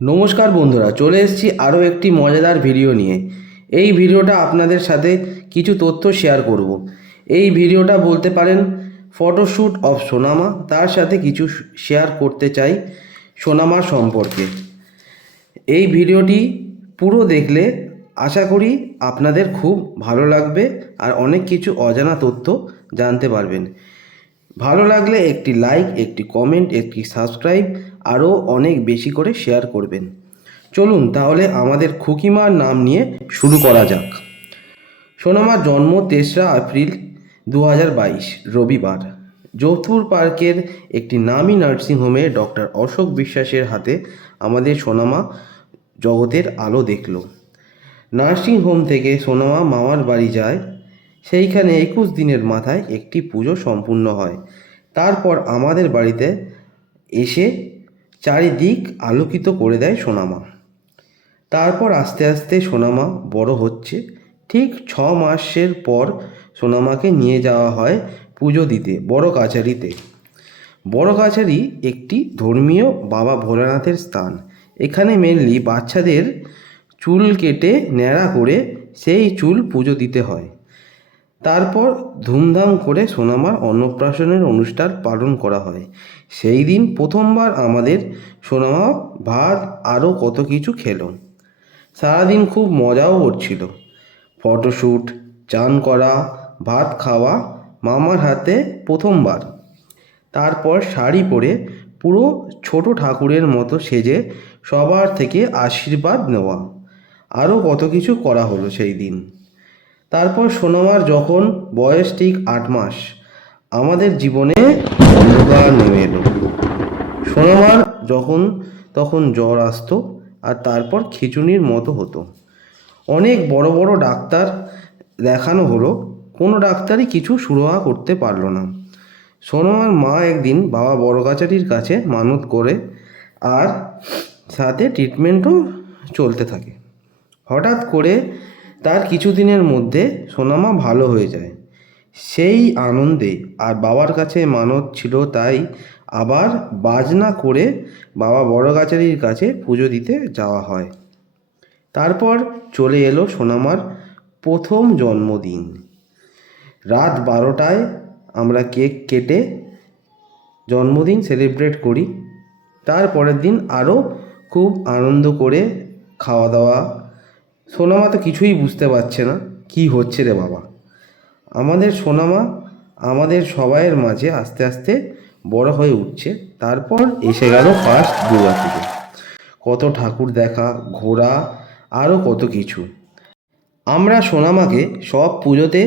নমস্কার বন্ধুরা, চলে এসেছি আরও একটি মজাদার ভিডিও নিয়ে। এই ভিডিওটা আপনাদের সাথে কিছু তথ্য শেয়ার করব। এই ভিডিওটা বলতে পারেন ফটোশ্যুট অফ সোনামা, তার সাথে কিছু শেয়ার করতে চাই সোনামার সম্পর্কে। এই ভিডিওটি পুরো দেখলে আশা করি আপনাদের খুব ভালো লাগবে আর অনেক কিছু অজানা তথ্য জানতে পারবেন। ভালো লাগলে একটি লাইক একটি কমেন্ট একটি সাবস্ক্রাইব আরও অনেক বেশি করে শেয়ার করবেন। চলুন তাহলে আমাদের খুকিমার নাম নিয়ে শুরু করা যাক। সোনামার জন্ম তেসরা এপ্রিল দু হাজার বাইশ, রবিবার। যোধপুর পার্কের একটি নামী নার্সিংহোমে ডক্টর অশোক বিশ্বাসের হাতে আমাদের সোনামা জগতের আলো দেখল। নার্সিংহোম থেকে সোনামা মামার বাড়ি যায়। সেইখানে একুশ দিনের মাথায় একটি পুজো সম্পূর্ণ হয়। তারপর আমাদের বাড়িতে এসে চারিদিক আলোকিত করে দেয় সোনামা। তারপর আস্তে আস্তে সোনামা বড় হচ্ছে। ঠিক ছ মাসের পর সোনামাকে নিয়ে যাওয়া হয় পুজো দিতে, বড় কাছারিতে। বড় কাছারি একটি ধর্মীয় বাবা ভোলানাথের স্থান। এখানে মেনলি বাচ্চাদের চুল কেটে ন্যাড়া করে সেই চুল পুজো দিতে হয়। তারপর ধুমধাম করে সোনামার অন্নপ্রাশনের অনুষ্ঠান পালন করা হয়। সেই দিন প্রথমবার আমাদের সোনামা ভাত আরও কত কিছু খেলো। সারাদিন খুব মজাও করছিল। ফটোশ্যুট চান করা, ভাত খাওয়া মামার হাতে প্রথমবার। তারপর শাড়ি পরে পুরো ছোট ঠাকুরের মতো সেজে সবার থেকে আশীর্বাদ নেওয়া। আরও কত কিছু করা হলো সেই দিন। তারপর সোনামার যখন বয়স ঠিক আট মাস, আমাদের জীবনে অন্ধকার নেমে এলো। সোনামার যখন তখন জ্বর আসতো আর তারপর খিচুনির মতো হতো। অনেক বড় বড় ডাক্তার দেখানো হলো, কোনো ডাক্তারই কিছু সুরাহা করতে পারল না। সোনামার মা একদিন বাবা বড় কাছারির কাছে মানত করে আর সাথে ট্রিটমেন্টও চলতে থাকে। হঠাৎ করে তার কিছুদিনের মধ্যে সোনামা ভালো হয়ে যায়। সেই আনন্দে আর বাবার কাছে মানত ছিল তাই আবার বাজনা করে বাবা বড় কাছারির কাছে পুজো দিতে যাওয়া হয়। তারপর চলে এলো সোনামার প্রথম জন্মদিন। রাত বারোটায় আমরা কেক কেটে জন্মদিন সেলিব্রেট করি। তারপরের দিন আরও খুব আনন্দ করে খাওয়া দাওয়া সোনামা তো কিছুই বুঝতে পারছে না, কি হচ্ছে রে বাবা। আমাদের সোনামা আমাদের সবাইয়ের মাঝে আস্তে আস্তে বড় হয়ে উঠছে, তারপর এসে গেল ফার্স্ট দুর্গা পুজো। কত ঠাকুর দেখা, ঘোরা আরও কত কিছু। আমরা সোনামাকে সব পুজোতে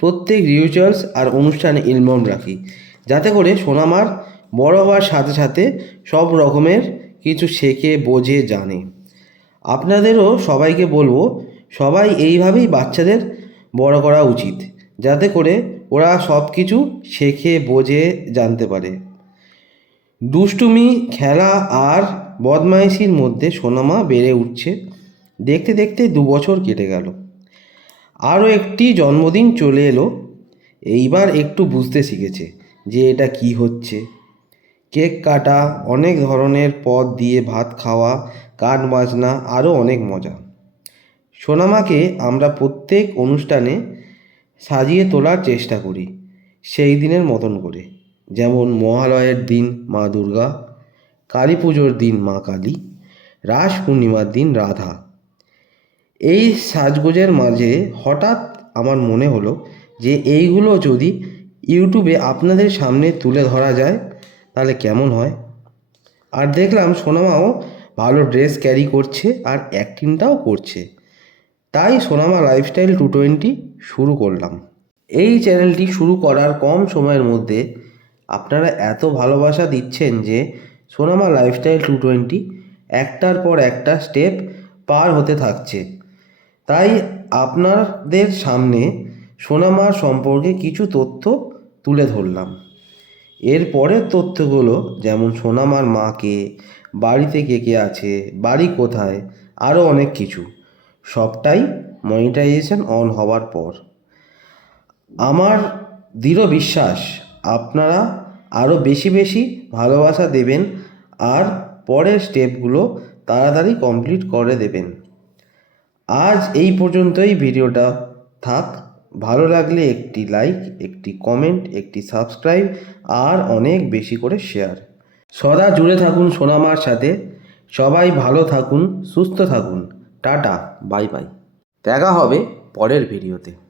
প্রত্যেক রিচুয়ালস আর অনুষ্ঠানে ইনভলভ রাখি, যাতে করে সোনামার বড় হওয়ার সাথে সাথে সব রকমের কিছু শেখে, বোঝে, জানে। আপনাদেরও সবাইকে বলব, সবাই এইভাবেই বাচ্চাদের বড় করা উচিত, যাতে করে ওরা সব কিছু শেখে, বোঝে, জানতে পারে। দুষ্টুমি, খেলা আর বদমাইশির মধ্যে সোনামা বেড়ে উঠছে। দেখতে দেখতে দু বছর কেটে গেল। আরও একটি জন্মদিন চলে এলো। এইবার একটু বুঝতে শিখেছে যে এটা কি হচ্ছে। কেক কাটা অনেক ধরনের পদ দিয়ে ভাত খাওয়া গান বাজনা, আরও অনেক মজা। সোনামাকে আমরা প্রত্যেক অনুষ্ঠানে সাজিয়ে তোলার চেষ্টা করি, সেই দিনের মতন করে। যেমন মহালয়ের দিন মা দুর্গা কালী পুজোর দিন মা কালী, রাস পূর্ণিমার দিন রাধা। এই সাজগোজের মাঝে হঠাৎ আমার মনে হলো যে এইগুলো যদি ইউটিউবে আপনাদের সামনে তুলে ধরা যায় তাহলে কেমন হয়? আর দেখলাম সোনামাও ভালো ড্রেস ক্যারি করছে আর অ্যাক্টিংটাও করছে। তাই সোনামা লাইফস্টাইল টু টোয়েন্টি শুরু করলাম। এই চ্যানেলটি শুরু করার কম সময়ের মধ্যে আপনারা এত ভালোবাসা দিচ্ছেন যে সোনামা লাইফস্টাইল টু টোয়েন্টি একটার পর একটা স্টেপ পার হতে থাকছে। তাই আপনাদের সামনে সোনামার সম্পর্কে কিছু তথ্য তুলে ধরলাম। এর পরের তথ্যগুলো যেমন সোনামার মাকে, বাড়িতে কে কে আছে, বাড়ি কোথায়, আরও অনেক কিছু। সবটাই মনিটাইজেশন অন হওয়ার পর। আমার দৃঢ় বিশ্বাস, আপনারা আরও বেশি বেশি ভালোবাসা দেবেন আর পরের স্টেপগুলো তাড়াতাড়ি কমপ্লিট করে দেবেন। আজ এই পর্যন্তই, ভিডিওটা থাক। ভালো লাগলে একটি লাইক একটি কমেন্ট একটি সাবস্ক্রাইব আর অনেক বেশি করে শেয়ার সদা জুড়ে থাকুন সোনামার সাথে। সবাই ভালো থাকুন, সুস্থ থাকুন। টাটা বাই বাই দেখা হবে পরের ভিডিওতে